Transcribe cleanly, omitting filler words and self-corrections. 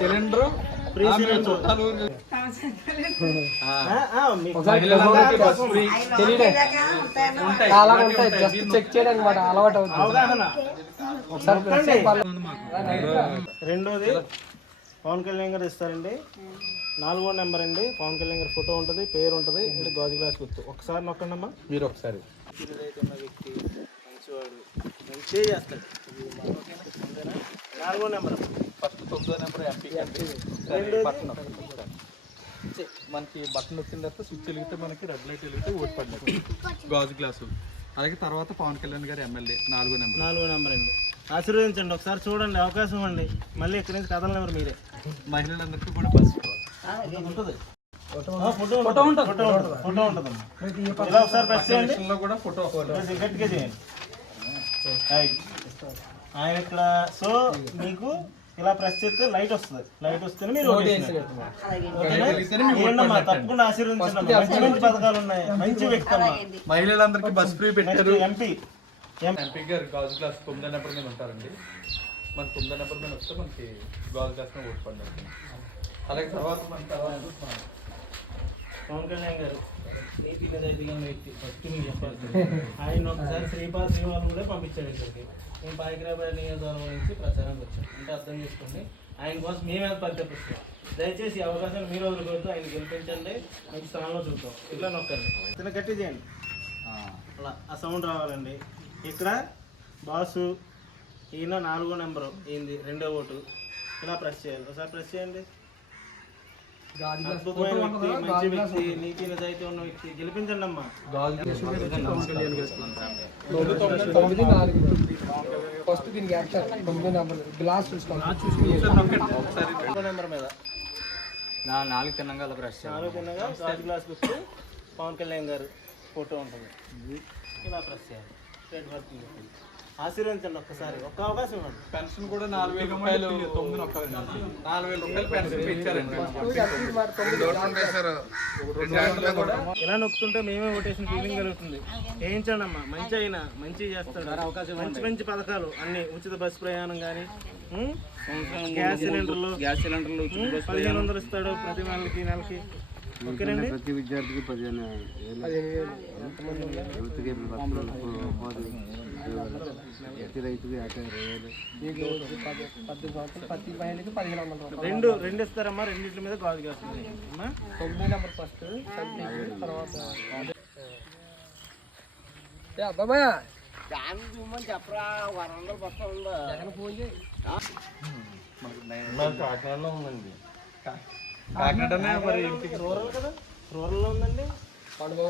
Cylinder free check చేయడానికి అలవాటు అవుతుంది. రెండోది పవన్ కళ్యాణ్ గారు ఇస్తారండి. 4వ నెంబర్ అండి. పవన్ కళ్యాణ్ గారి ఫోటో ఉంటుంది, పేరు ఉంటుంది, ఇక్కడ గాజు గ్లాస్ గుర్తు. ఒకసారి నొక్కండమ్మా. మీరు ఒకసారి ఉన్న వ్యక్తి మంచివాడు, మంచిగా చేస్తాడు. 4వ నెంబర్. ఫస్ట్ 9వ నెంబర్ ఎంపీ. మనకి బటన్ వచ్చిన తర్వాత స్విచ్ వెలిగితే మనకి రెడ్ లైట్ వెలిగితే ఓటు పడినట్టు గాజు గ్లాసు. అలాగే తర్వాత పవన్ కళ్యాణ్ గారు ఎమ్మెల్యే 4వ నెంబర్ అండి. ఆశీర్వదించండి. ఒకసారి చూడండి, అవకాశం అండి. మళ్ళీ ఇక్కడి నుంచి కదలనివ్వరు మీరే. మహిళలందరికీ కూడా బస్ ఉంటుంది. ఫోటో ఉంటుంది. ఇలా ఒకసారి ప్రెస్ చేయండి. కూడా ఫోటో గట్టిగా చేయండి. ఆయన ఇక్కడ. సో మీకు ఇలా ప్రెస్ చేస్తే లైట్ వస్తుంది. లైట్ వస్తేనే మీరు తప్పకుండా ఆశీర్వదించండి. మంచి మంచి పథకాలు ఉన్నాయి. మంచి వ్యక్తి మహిళలందరికీ బస్ ఫ్రీ పెట్టారు. ఎంపీ గారు గాజు గ్లాస్ 9వ నెంబర్ మీద ఉంటారండి. మన 9వ నెంబర్ మీద వస్తే మనకి గాజు గ్లాస్ మీద ఓటు పడినట్టు. అలాగే తర్వాత పవన్ కళ్యాణ్ గారు నీతి నిజాయితీగా వ్యక్తి. ఫస్ట్ మీకు చెప్పాలి, ఆయన ఒకసారి శ్రీవాళ్ళు కూడా పంపించాడు ఇక్కడికి. మేము పాయకరాబాద్ నియోజకవర్గం నుంచి ప్రచారానికి వచ్చాం. అంటే అర్థం చేసుకోండి, ఆయన కోసం మేమే పరితపిస్తాం. దయచేసి అవకాశాలు మీరు వదులుకోవద్దు. ఆయన గెలిపించండి, మంచి స్థానంలో చూద్దాం. ఇట్లా నొక్కండి, చిన్న గట్టి చేయండి. అలా ఆ సౌండ్ రావాలండి. ఇక్కడ బాసు, ఈయన 4వ నెంబరు, ఈయనది 2వ ఓటు. ఇలా ప్రెస్ చేయాలి. ఒకసారి ప్రెస్ చేయండి. అద్భుతమైన వ్యక్తి, మంచి వ్యక్తి, నీతి నిజాయితీ ఉన్న వ్యక్తి. గెలిపించండి అమ్మా. 9వ నెంబర్ మీద 4 తిన్నగా గాజు గ్లాస్ గుర్తు, పవన్ కళ్యాణ్ గారు ఫోటో ఉంటుంది. ఇలా ప్రెస్ చేయాలి. ఆశీర్వదించండి. ఒక్కసారి ఒక్క అవకాశం ఇవ్వండి. పెన్షన్ కూడా 4,000 రూపాయలు. 4,000 రూపాయలు పెన్షన్ ఇచ్చారండి. ఇలా నొక్కుతుంటే మేమే ఓటేసిన ఫీలింగ్ కలుగుతుంది. వేయించండి అమ్మా. మంచి అయినా మంచి చేస్తాడు. మంచి మంచి పథకాలు అన్ని. ఉచిత బస్సు ప్రయాణం కానీ, గ్యాస్ సిలిండర్లు 1,500 ఇస్తాడు ప్రతి వాళ్ళకి నెలకి. ఓకేనండి. ప్రతి విద్యార్థికి 15,000, ప్రతి రైతుకి 50,000. రెండు ఇస్తారమ్మా. రెండింటి మీద గాజు గ్లాస్ అమ్మా. 9వ నెంబర్ ఫస్ట్, తర్వాత చెప్పరా. వరంగల్ బస్తా ఉందా? కాకినాడలో ఉందండి. కాకినాడనే మరి ఇంటికి రూరల్ కదా. రూరల్లో ఉందండి. పండుగ